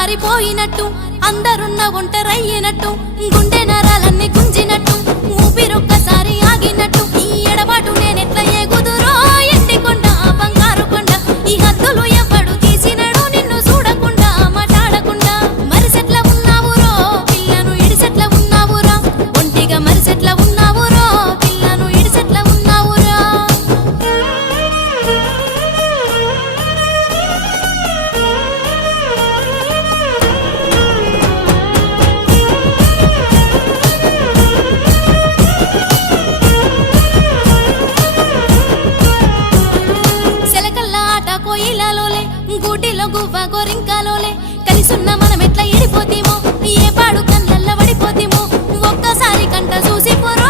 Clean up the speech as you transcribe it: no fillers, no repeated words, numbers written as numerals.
మారిపోయినట్టు అందరున్న ఒంటరయ్యినట్టు గుండె నరాలన్నీ గుంజినట్టు ఊపిరొక్కసారి ఆగినట్టు ఈ ఎడబాటు నేనెట్లా ఎగుదురో ఎండికొండ బంగారు కొండ ఈ హద్దులు ఎవ్వడు తీసినడు నిన్ను చూడకుండా మాట్లాడకుండా మరిసెట్ల ఉన్నావురో పిల్లను ఇడిసెట్ల ఉన్నావురా ఒంటిగా మరిసెట్ల ఉన్నావురో పిల్లను ఇడిసెట్ల ఉన్నావురా కోయిలాలోలే గూటిలో గువ్వ గోరింకాలోలే కలిసున్న మనం ఎట్లా ఎడిపోతీమో ఏ పాడు కళ్ళల్లో పడిపోతీమో ఒక్కసారి కంట చూసి పోరో